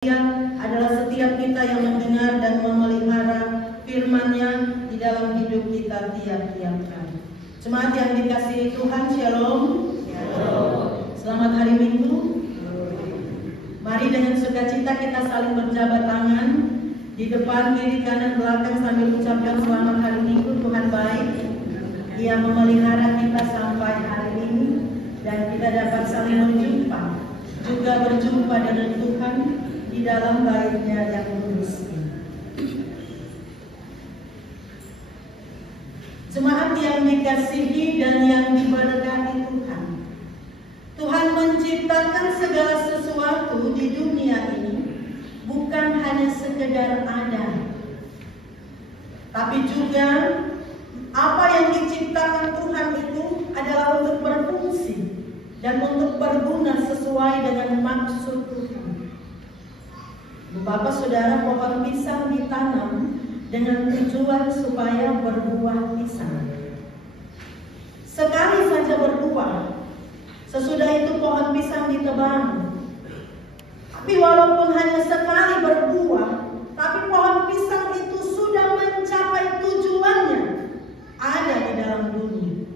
adalah setiap kita yang mendengar dan memelihara firman-Nya di dalam hidup kita tiap-tiap hari. Jemaat yang dikasihi Tuhan, Shalom. Selamat hari Minggu. Mari dengan sukacita kita saling berjabat tangan di depan, kiri, kanan, belakang sambil ucapkan selamat hari Minggu. Tuhan baik, Ia memelihara kita sampai hari ini dan kita dapat saling berjumpa, juga berjumpa dengan Tuhan di dalam baitnya yang kudus. Jemaat yang dikasihi dan yang diberkati Tuhan, Tuhan menciptakan segala sesuatu di dunia ini bukan hanya sekedar ada, tapi juga apa yang diciptakan Tuhan itu adalah untuk berfungsi dan untuk berguna sesuai dengan maksud Tuhan. Bapak Saudara, pohon pisang ditanam dengan tujuan supaya berbuah pisang. Sekali saja berbuah, sesudah itu pohon pisang ditebang. Tapi walaupun hanya sekali berbuah, tapi pohon pisang itu sudah mencapai tujuannya, ada di dalam dunia.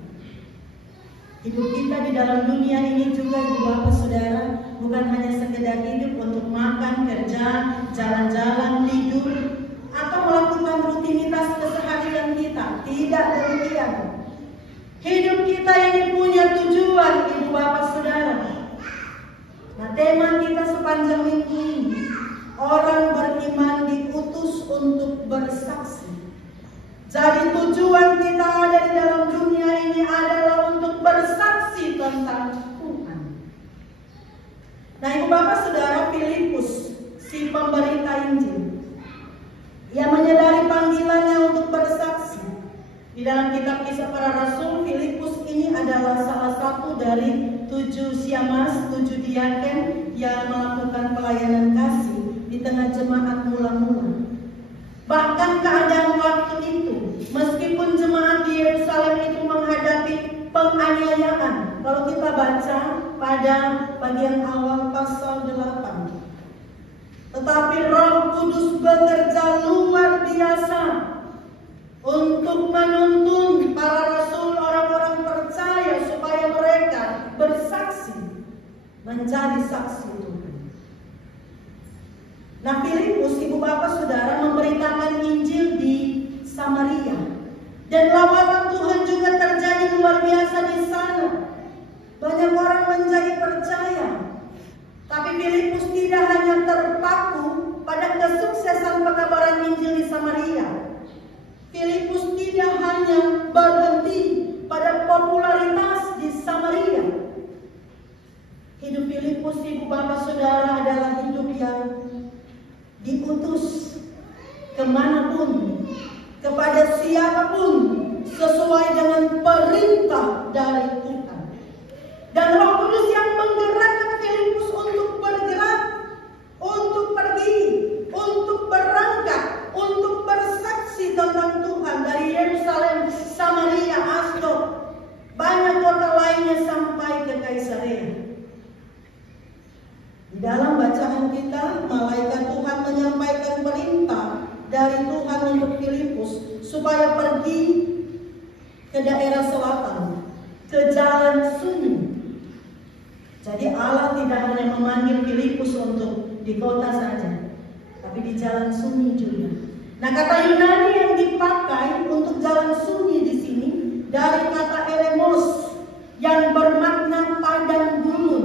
Hidup kita di dalam dunia ini juga, Bapak Saudara, bukan hanya sekedar hidup untuk makan, kerja, jalan-jalan, tidur, atau melakukan rutinitas keseharian kita. Tidak demikian. Hidup kita ini punya tujuan, Ibu Bapak Saudara. Nah, tema kita sepanjang minggu ini, orang beriman diutus untuk bersaksi. Jadi tujuan kita ada di dalam dunia ini adalah untuk bersaksi tentang Tuhan. Nah, Ibu Bapak Saudara, Filipus, si pemberita Injil, ia menyadari panggilannya untuk bersaksi. Di dalam kitab Kisah Para Rasul, Filipus ini adalah salah satu dari 7 symas, 7 diaken yang melakukan pelayanan kasih di tengah jemaat mula-mula. Bahkan keadaan waktu itu, meskipun jemaat di Yerusalem itu menghadapi penganiayaan, kalau kita baca pada bagian awal pasal 8, tetapi Roh Kudus bekerja luar biasa untuk menuntun para rasul, orang-orang percaya, supaya mereka bersaksi, menjadi saksi Tuhan. Nah, Filipus, Ibu Bapak Saudara, memberitakan Injil di Samaria, dan lawatan Tuhan juga terjadi luar biasa di sana. Banyak orang menjadi percaya. Tapi Filipus tidak hanya terpaku pada kesuksesan pekabaran Injil di Samaria. Filipus tidak hanya berhenti pada popularitas di Samaria. Hidup Filipus, Ibu Bapak Saudara, adalah hidup yang diutus kemanapun, kepada siapapun, sesuai dengan perintah dari Tuhan. Dan Roh Kudus yang menggerakkan Filipus untuk bergerak, untuk pergi, untuk berangkat, untuk bersaksi tentang Tuhan dari Yerusalem, Samaria, Asdod, banyak kota lainnya sampai ke Kaisarea. Di dalam bacaan kita, malaikat Tuhan menyampaikan perintah dari Tuhan untuk Filipus supaya pergi ke daerah selatan, ke jalan sunyi. Jadi Allah tidak hanya memanggil Filipus untuk di kota saja, tapi di jalan sunyi juga. Nah, kata Yunani yang dipakai untuk jalan sunyi di sini dari kata eremos yang bermakna padang gurun.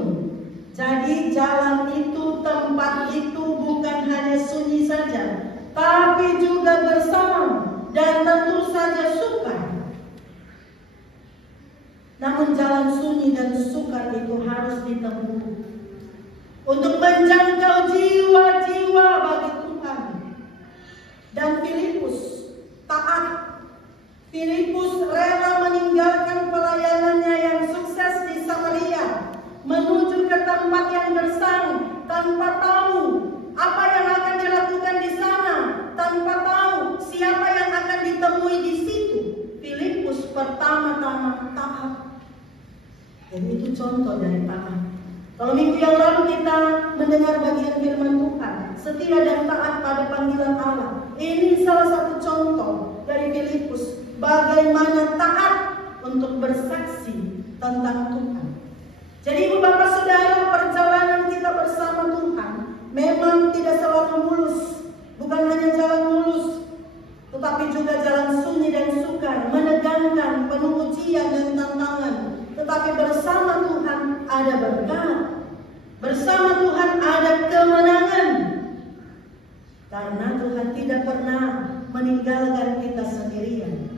Jadi jalan itu, tempat itu bukan hanya sunyi saja, tapi juga gersam dan tentu saja sukar. Namun jalan sunyi dan sukar itu harus ditempuh untuk menjangkau jiwa-jiwa bagi Tuhan. Dan Filipus taat. Filipus rela meninggalkan pelayanannya yang sukses di Samaria, menuju ke tempat yang gersang, tanpa tahu apa yang akan dilakukan di sana, tanpa tahu siapa yang akan ditemui di situ. Filipus pertama-tama taat. Dan itu contoh dari taat. Kalau minggu yang lalu kita mendengar bagian firman Tuhan, setia dan taat pada panggilan Allah. Ini salah satu contoh dari Filipus bagaimana taat untuk bersaksi tentang Tuhan. Jadi ibu bapak saudara, perjalanan kita bersama Tuhan memang tidak selalu mulus. Bukan hanya jalan mulus, tetapi juga jalan sunyi dan sukar, menegangkan, penuh ujian dan tantangan. Tetapi bersama Tuhan ada berkat, bersama Tuhan ada kemenangan. Karena Tuhan tidak pernah meninggalkan kita sendirian.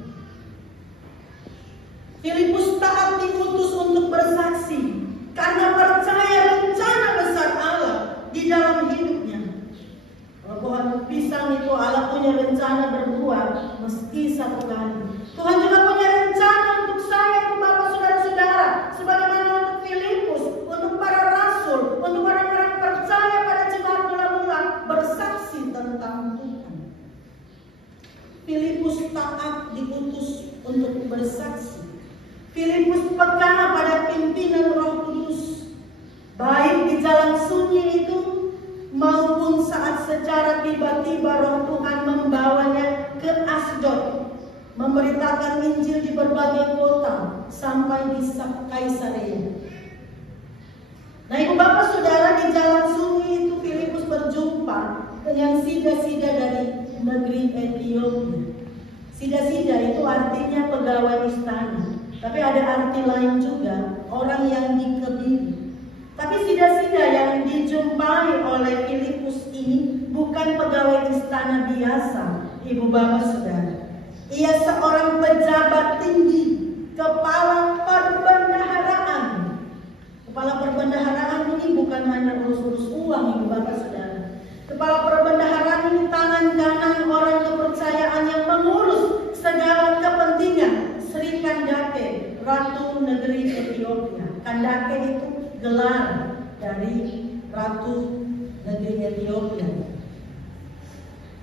Filipus taat diutus untuk bersaksi karena percaya rencana besar Allah di dalam hidupnya. Kalau pohon pisang itu Allah punya rencana berbuah meski satu kali. Tuhan juga punya rencana untuk saya, Bapak, saudara-saudara, sebagaimana untuk Filipus, untuk para rasul, untuk orang-orang percaya pada jemaat mula-mula bersaksi tentang Tuhan. Filipus taat diutus untuk bersaksi. Filipus peka pada pimpinan Roh Kudus, baik di jalan sunyi itu maupun saat secara tiba-tiba Roh Tuhan membawanya ke Asdod, memberitakan Injil di berbagai kota sampai di Kaisarea. Nah, ibu bapak saudara, di jalan sunyi itu Filipus berjumpa dengan sida-sida dari negeri Ethiopia. Sida-sida itu artinya pegawai istana. Tapi ada arti lain juga, orang yang dikebiri. Tapi sida-sida yang dijumpai oleh Filipus ini bukan pegawai istana biasa, ibu bapak saudara. Ia seorang pejabat tinggi, kepala perbendaharaan. Kepala perbendaharaan ini bukan hanya urus-urus uang, ibu bapak saudara. Kepala perbendaharaan ini tangan kanan orang kepercayaan yang mengurus segala kepentingan Sri Kandake, Ratu Negeri Ethiopia. Kandake itu gelar dari Ratu Negeri Ethiopia.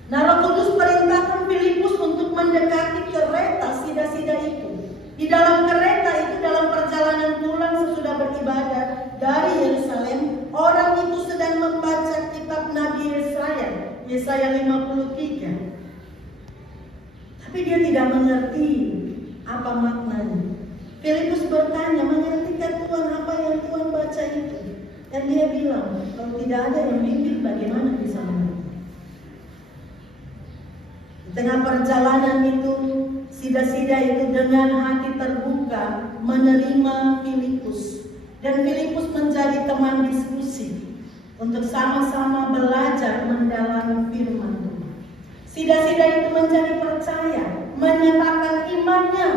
Nah, Roh Kudus perintahkan Filipus untuk mendekati kereta sida-sida itu. Di dalam kereta itu, dalam perjalanan pulang sesudah beribadah dari Yerusalem, orang itu sedang membaca kitab Nabi Yesaya 53. Tapi dia tidak mengerti apa maknanya. Filipus bertanya, mengertikah Tuhan apa yang Tuhan baca itu? Dan dia bilang, kalau tidak ada yang bimbing, bagaimana bisa mengerti? Di tengah perjalanan itu, sida-sida itu dengan hati terbuka menerima Filipus. Dan Filipus menjadi teman diskusi untuk sama-sama belajar mendalami firman Tuhan. Sida-sida itu menjadi percaya, menyatakan imannya.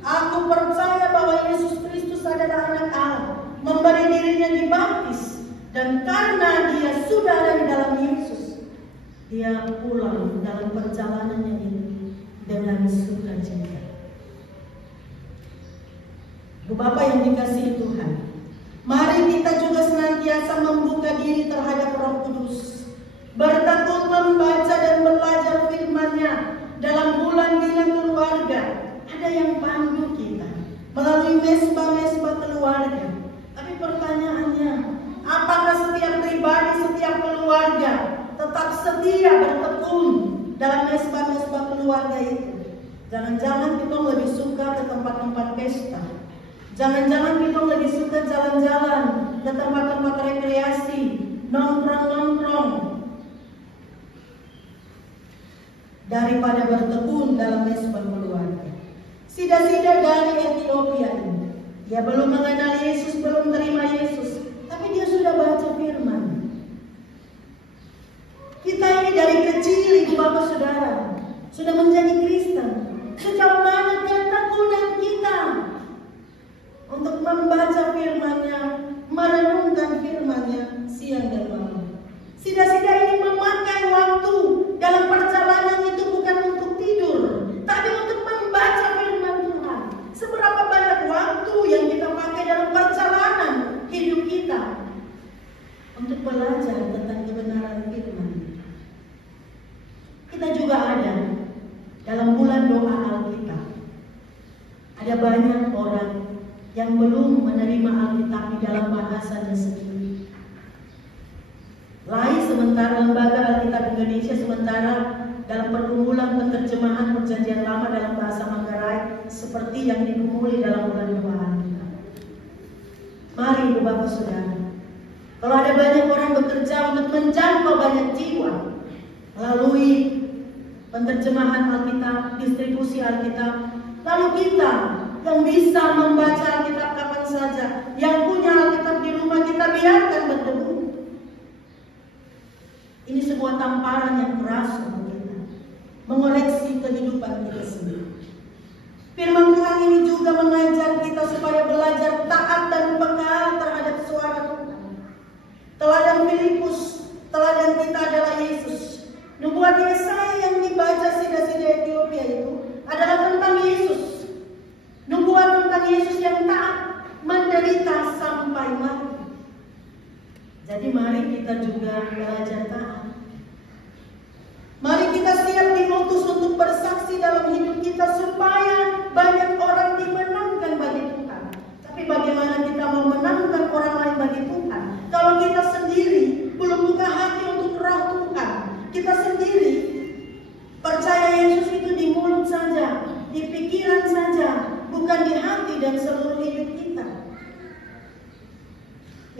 Aku percaya bahwa Yesus Kristus adalah anak Allah, memberi dirinya dibaptis, dan karena dia sudah ada di dalam Yesus, dia pulang dalam perjalanannya ini dengan sukacita. Bapak yang dikasihi Tuhan, mari kita juga senantiasa membuka diri terhadap Roh Kudus, bertekun membaca dan belajar firman-Nya. Dalam bulan bina keluarga, ada yang pandu kita melalui mesbah-mesbah keluarga. Tapi pertanyaannya, apakah setiap pribadi, setiap keluarga tetap setia bertekun dalam mesbah-mesbah keluarga itu? Jangan-jangan kita lebih suka ke tempat-tempat pesta. Jangan-jangan kita lebih suka jalan-jalan ke tempat-tempat rekreasi, nongkrong-nongkrong, daripada bertekun dalam mesbah keluarga. Sida-sida dari Ethiopia ini, dia belum mengenal Yesus, belum terima Yesus, tapi dia sudah baca firman. Kita ini dari kecil, ibu bapak saudara, sudah menjadi Kristen. Sejauh mana ketekunan kita untuk membaca firman-Nya, merenungkan firman-Nya siang dan malam. Sida-sida ini memakai waktu dalam perjalanan itu bukan untuk tidur, tapi untuk membaca firman Tuhan. Seberapa banyak waktu yang kita pakai dalam perjalanan hidup kita untuk belajar tentang kebenaran firman. Kita juga ada dalam bulan doa Alkitab. Ada banyak orang yang belum menerima Alkitab di dalam bahasanya sendiri. Lain sementara lembaga Alkitab bahasa Indonesia, sementara dalam pergumulan penerjemahan Perjanjian Lama dalam bahasa Manggarai seperti yang digumuli dalam bulan Tuhan kita. Mari Ibu Bapak Saudara, kalau ada banyak orang bekerja untuk menjangkau banyak jiwa melalui penerjemahan Alkitab, distribusi Alkitab, lalu kita yang bisa membaca Alkitab kapan saja, yang punya Alkitab di rumah, kita biarkan berteduh. Ini sebuah tamparan yang keras untuk kita, mengoreksi kehidupan kita sendiri. Firman Tuhan ini juga mengajar kita supaya belajar taat dan peka terhadap suara Tuhan. Teladan Filipus, teladan kita adalah Yesus. Nubuat Yesaya yang dibaca sida-sida Ethiopia itu adalah tentang Yesus. Nubuat tentang Yesus yang taat, menderita sampai mati. Jadi mari kita juga belajar taat. Mari kita siap diutus untuk bersaksi dalam hidup kita supaya banyak orang dimenangkan bagi Tuhan. Tapi bagaimana kita mau menangkan orang lain bagi Tuhan kalau kita sendiri belum buka hati untuk roh Tuhan? Kita sendiri percaya Yesus itu di mulut saja, di pikiran saja, bukan di hati dan seluruh hidup kita.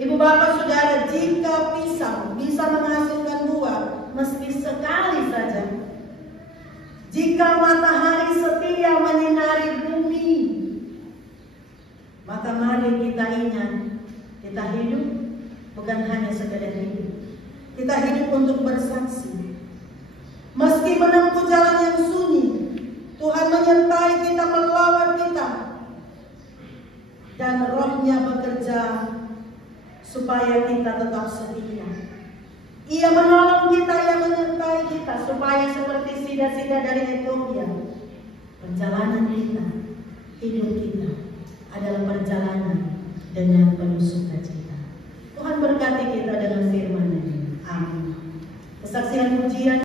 Ibu Bapak Saudara, jika pisang bisa menghasilkan buah meski sekali saja, jika matahari setia menyinari bumi, maka mari kita ingat, kita hidup bukan hanya sekedar hidup. Kita hidup untuk bersaksi. Meski menempuh jalan yang sunyi, Tuhan menyertai kita, melawat kita, dan Roh-Nya bekerja supaya kita tetap setia. Ia menolong kita, Ia menyertai kita supaya seperti sida-sida dari Ethiopia, perjalanan kita, hidup kita adalah perjalanan dengan penuh sukacita. Tuhan berkati kita dengan firman-Nya. Amin. Kesaksian pujian